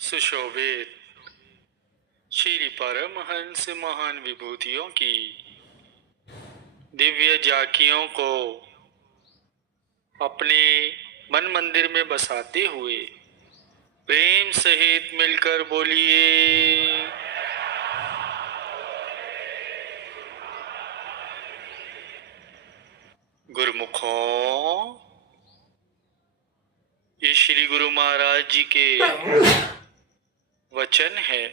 सुशोभित श्री परमहंस महान विभूतियों की दिव्य झांकियों को अपने मन मंदिर में बसाते हुए प्रेम सहित मिलकर बोलिए। गुरुमुखों, ये श्री गुरु महाराज जी के वचन है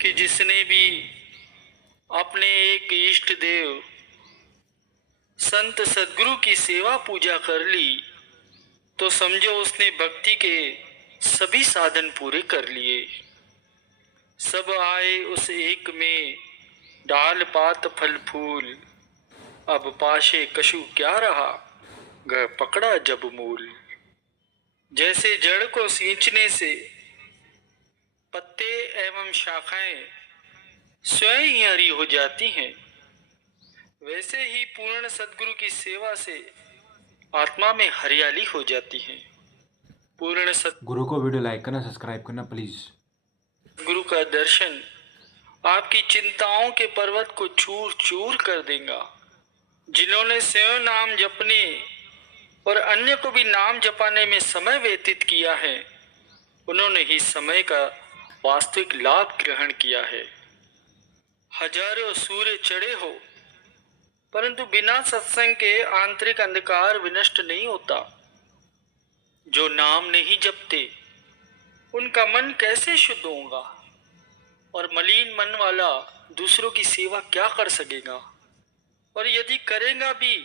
कि जिसने भी अपने एक इष्ट देव संत सद्गुरु की सेवा पूजा कर ली तो समझो उसने भक्ति के सभी साधन पूरे कर लिए। सब आए उस एक में, डाल पात फल फूल, अब पाशे कछु क्या रहा, गह पकड़ा जब मूल। जैसे जड़ को सींचने से पत्ते एवं शाखाएं स्वयं ही हरी हो जाती हैं, वैसे ही पूर्ण सद्गुरु की सेवा से आत्मा में हरियाली हो जाती है। पूर्ण गुरु को वीडियो लाइक करना, सब्सक्राइब करना प्लीज। गुरु का दर्शन आपकी चिंताओं के पर्वत को चूर चूर कर देगा। जिन्होंने स्वयं नाम जपने और अन्य को भी नाम जपाने में समय व्यतीत किया है, उन्होंने ही समय का वास्तविक लाभ ग्रहण किया है। हजारों सूर्य चढ़े हो, परंतु बिना सत्संग के आंतरिक अंधकार विनष्ट नहीं होता। जो नाम नहीं जपते उनका मन कैसे शुद्ध होगा, और मलिन मन वाला दूसरों की सेवा क्या कर सकेगा, और यदि करेगा भी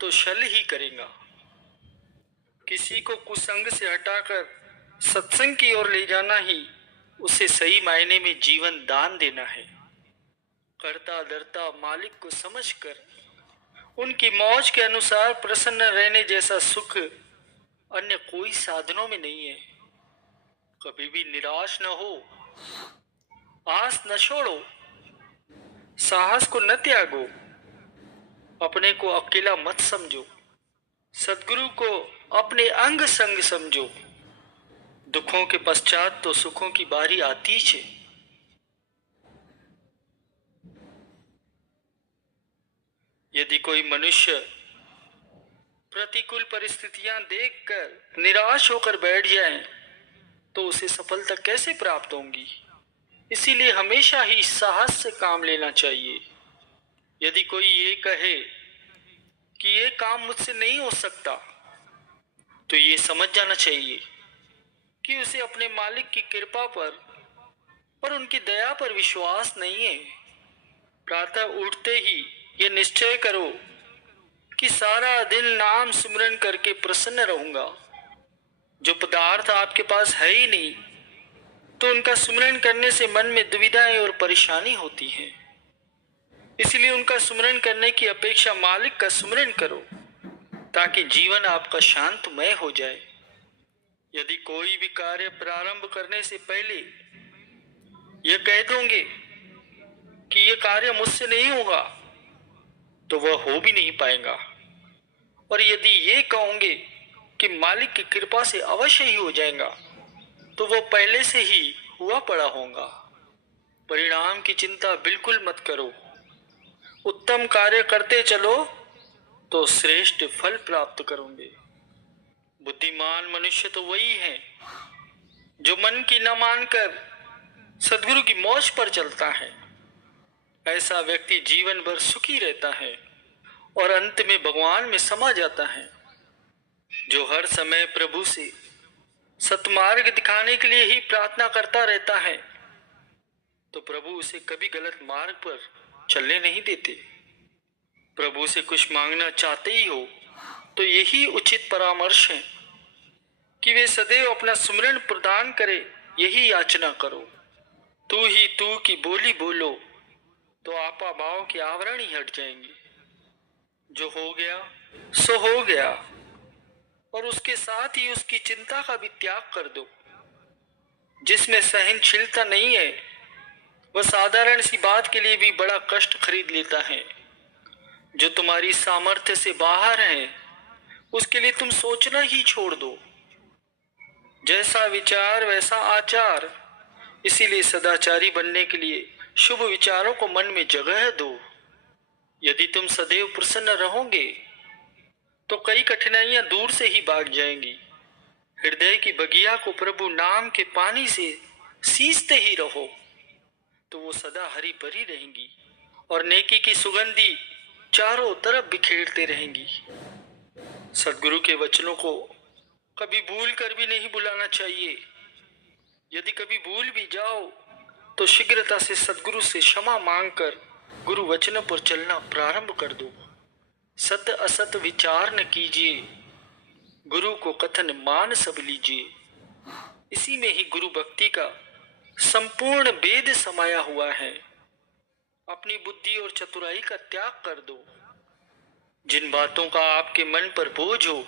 तो छल ही करेगा। किसी को कुसंग से हटाकर सत्संग की ओर ले जाना ही उसे सही मायने में जीवन दान देना है। करता धरता मालिक को समझकर उनकी मौज के अनुसार प्रसन्न रहने जैसा सुख अन्य कोई साधनों में नहीं है। कभी भी निराश न हो, आस न छोड़ो, साहस को न त्यागो, अपने को अकेला मत समझो, सद्गुरु को अपने अंग संग समझो। दुखों के पश्चात तो सुखों की बारी आती है। यदि कोई मनुष्य प्रतिकूल परिस्थितियां देखकर निराश होकर बैठ जाए तो उसे सफलता कैसे प्राप्त होगी। इसीलिए हमेशा ही साहस से काम लेना चाहिए। यदि कोई ये कहे कि ये काम मुझसे नहीं हो सकता, तो ये समझ जाना चाहिए कि उसे अपने मालिक की कृपा पर और उनकी दया पर विश्वास नहीं है। प्रातः उठते ही ये निश्चय करो कि सारा दिन नाम सिमरन करके प्रसन्न रहूंगा। जो पदार्थ आपके पास है ही नहीं, तो उनका सुमरन करने से मन में दुविधाएं और परेशानी होती है। इसलिए उनका सुमरन करने की अपेक्षा मालिक का सुमरन करो, ताकि जीवन आपका शांतमय हो जाए। यदि कोई भी कार्य प्रारंभ करने से पहले यह कह दोगे कि यह कार्य मुझसे नहीं होगा, तो वह हो भी नहीं पाएगा। और यदि ये कहोगे कि मालिक की कृपा से अवश्य ही हो जाएगा, तो वो पहले से ही हुआ पड़ा होगा। परिणाम की चिंता बिल्कुल मत करो। उत्तम कार्य करते चलो तो श्रेष्ठ फल प्राप्त करोगे। बुद्धिमान मनुष्य तो वही है जो मन की न मानकर सद्गुरु की मौज पर चलता है। ऐसा व्यक्ति जीवन भर सुखी रहता है और अंत में भगवान में समा जाता है। जो हर समय प्रभु से सतमार्ग दिखाने के लिए ही प्रार्थना करता रहता है, तो प्रभु उसे कभी गलत मार्ग पर चलने नहीं देते। प्रभु से कुछ मांगना चाहते ही हो तो यही उचित परामर्श है कि वे सदैव अपना सुमरन प्रदान करे, यही याचना करो। तू ही तू की बोली बोलो तो आपा भाव के आवरण ही हट जाएंगे। जो हो गया सो हो गया, और उसके साथ ही उसकी चिंता का भी त्याग कर दो। जिसमें सहनशीलता नहीं है, वह साधारण सी बात के लिए भी बड़ा कष्ट खरीद लेता है। जो तुम्हारी सामर्थ्य से बाहर है, उसके लिए तुम सोचना ही छोड़ दो। जैसा विचार वैसा आचार। इसीलिए सदाचारी बनने के लिए शुभ विचारों को मन में जगह दो। यदि तुम सदैव प्रसन्न रहोगे तो कई कठिनाइयां दूर से ही भाग जाएंगी। हृदय की बगिया को प्रभु नाम के पानी से सींचते ही रहो तो वो सदा हरी भरी रहेंगी और नेकी की सुगंधी चारों तरफ बिखेरते रहेंगी। सदगुरु के वचनों को कभी भूल कर भी नहीं भुलाना चाहिए। यदि कभी भूल भी जाओ तो शीघ्रता से सदगुरु से क्षमा मांगकर गुरु वचनों पर चलना प्रारंभ कर दो। सत असत विचार न कीजिए, गुरु को कथन मान सब लीजिए। इसी में ही गुरु भक्ति का संपूर्ण वेद समाया हुआ है। अपनी बुद्धि और चतुराई का त्याग कर दो। जिन बातों का आपके मन पर बोझ हो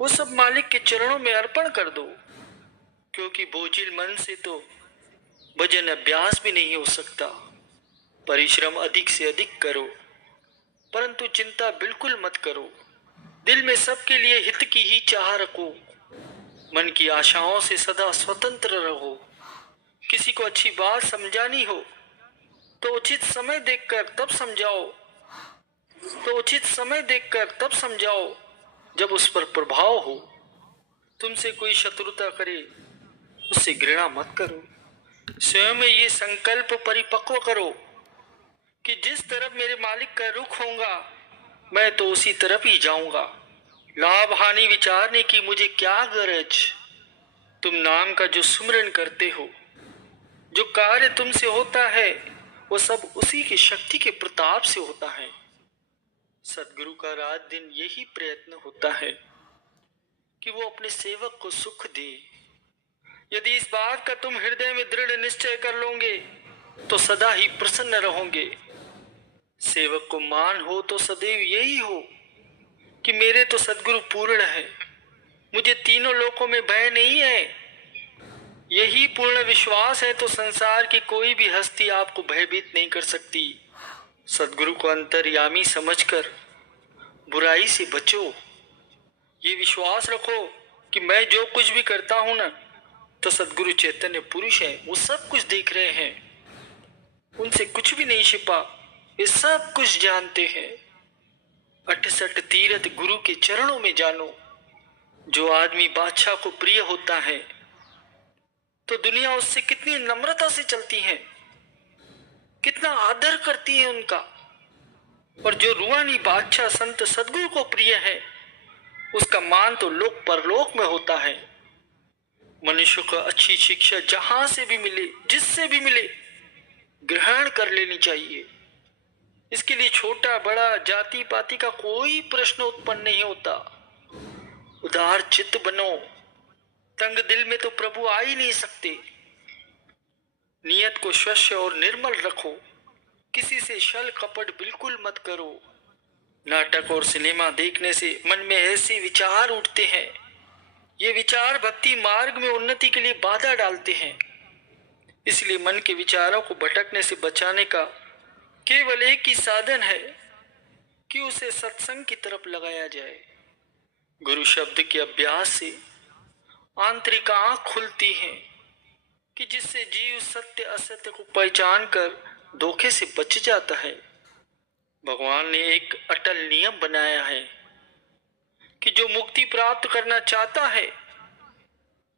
वो सब मालिक के चरणों में अर्पण कर दो, क्योंकि बोझिल मन से तो भजन अभ्यास भी नहीं हो सकता। परिश्रम अधिक से अधिक करो, परंतु चिंता बिल्कुल मत करो। दिल में सबके लिए हित की ही चाह रखो। मन की आशाओं से सदा स्वतंत्र रहो। किसी को अच्छी बात समझानी हो तो उचित समय देखकर तब समझाओ जब उस पर प्रभाव हो। तुमसे कोई शत्रुता करे उससे घृणा मत करो। स्वयं में ये संकल्प परिपक्व करो कि जिस तरफ मेरे मालिक का रुख होगा मैं तो उसी तरफ ही जाऊंगा। लाभ हानि विचारने की मुझे क्या गरज। तुम नाम का जो सुमिरन करते हो, जो कार्य तुमसे होता है वो सब उसी की शक्ति के प्रताप से होता है। सदगुरु का रात दिन यही प्रयत्न होता है कि वो अपने सेवक को सुख दे। यदि इस बात का तुम हृदय में दृढ़ निश्चय कर लोगे तो सदा ही प्रसन्न रहोगे। सेवक को मान हो तो सदैव यही हो कि मेरे तो सदगुरु पूर्ण है, मुझे तीनों लोकों में भय नहीं है। यही पूर्ण विश्वास है तो संसार की कोई भी हस्ती आपको भयभीत नहीं कर सकती। सदगुरु को अंतर्यामी समझकर बुराई से बचो। ये विश्वास रखो कि मैं जो कुछ भी करता हूं ना तो सदगुरु चैतन्य पुरुष है, वो सब कुछ देख रहे हैं। उनसे कुछ भी नहीं छिपा, ये सब कुछ जानते हैं। 68 तीर्थ गुरु के चरणों में जानो। जो आदमी बादशाह को प्रिय होता है तो दुनिया उससे कितनी नम्रता से चलती है, कितना आदर करती है उनका। और जो रूहानी बादशाह संत सदगुरु को प्रिय है उसका मान तो लोक परलोक में होता है। मनुष्य को अच्छी शिक्षा जहां से भी मिले, जिससे भी मिले, ग्रहण कर लेनी चाहिए। इसके लिए छोटा बड़ा जाति पाति का कोई प्रश्न उत्पन्न नहीं होता। उदार चित्त बनो। तंग दिल में तो प्रभु आ ही नहीं सकते। नियत को स्वच्छ और निर्मल रखो। किसी से छल कपट बिल्कुल मत करो। नाटक और सिनेमा देखने से मन में ऐसे विचार उठते हैं, ये विचार भक्ति मार्ग में उन्नति के लिए बाधा डालते हैं। इसलिए मन के विचारों को भटकने से बचाने का केवल एक ही साधन है कि उसे सत्संग की तरफ लगाया जाए। गुरु शब्द के अभ्यास से आंतरिक आंख खुलती है कि जिससे जीव सत्य असत्य को पहचान कर धोखे से बच जाता है। भगवान ने एक अटल नियम बनाया है कि जो मुक्ति प्राप्त करना चाहता है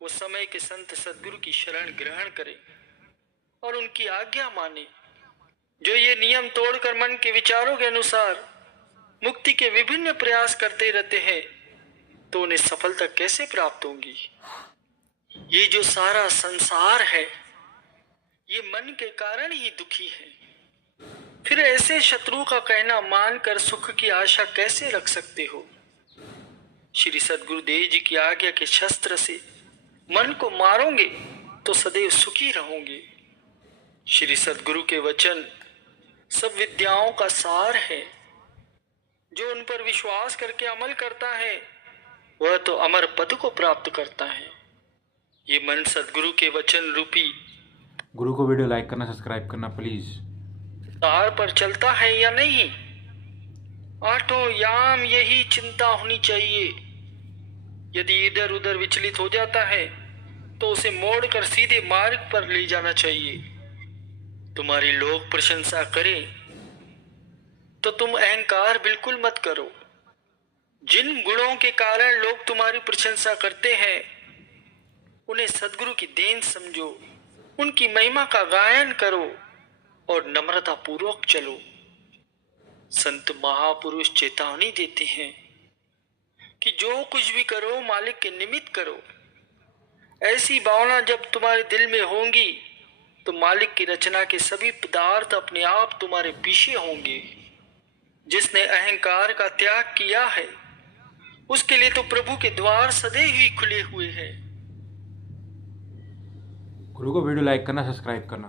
वो समय के संत सदगुरु की शरण ग्रहण करे और उनकी आज्ञा माने। जो ये नियम तोड़कर मन के विचारों के अनुसार मुक्ति के विभिन्न प्रयास करते रहते हैं तो उन्हें सफलता कैसे प्राप्त होगी। ये जो सारा संसार है ये मन के कारण ही दुखी है। फिर ऐसे शत्रु का कहना मानकर सुख की आशा कैसे रख सकते हो। श्री सद्गुरुदेव जी की आज्ञा के शस्त्र से मन को मारोगे तो सदैव सुखी रहोगे। श्री सद्गुरु के वचन सब विद्याओं का सार है। जो उन पर विश्वास करके अमल करता है वह तो अमर पद को प्राप्त करता है। ये मन सद्गुरु के वचन रूपी गुरु को वीडियो लाइक करना, सब्सक्राइब करना प्लीज। तार पर चलता है या नहीं, आठों याम यही चिंता होनी चाहिए। यदि इधर उधर विचलित हो जाता है तो उसे मोड़कर सीधे मार्ग पर ले जाना चाहिए। तुम्हारी लोग प्रशंसा करें तो तुम अहंकार बिल्कुल मत करो। जिन गुणों के कारण लोग तुम्हारी प्रशंसा करते हैं उन्हें सद्गुरु की देन समझो, उनकी महिमा का गायन करो और नम्रता पूर्वक चलो। संत महापुरुष चेतावनी देते हैं कि जो कुछ भी करो मालिक के निमित्त करो। ऐसी भावना जब तुम्हारे दिल में होंगी तो मालिक की रचना के सभी पदार्थ अपने आप तुम्हारे पीछे होंगे। जिसने अहंकार का त्याग किया है उसके लिए तो प्रभु के द्वार सदैव ही खुले हुए हैं। गुरु को वीडियो लाइक करना, सब्सक्राइब करना।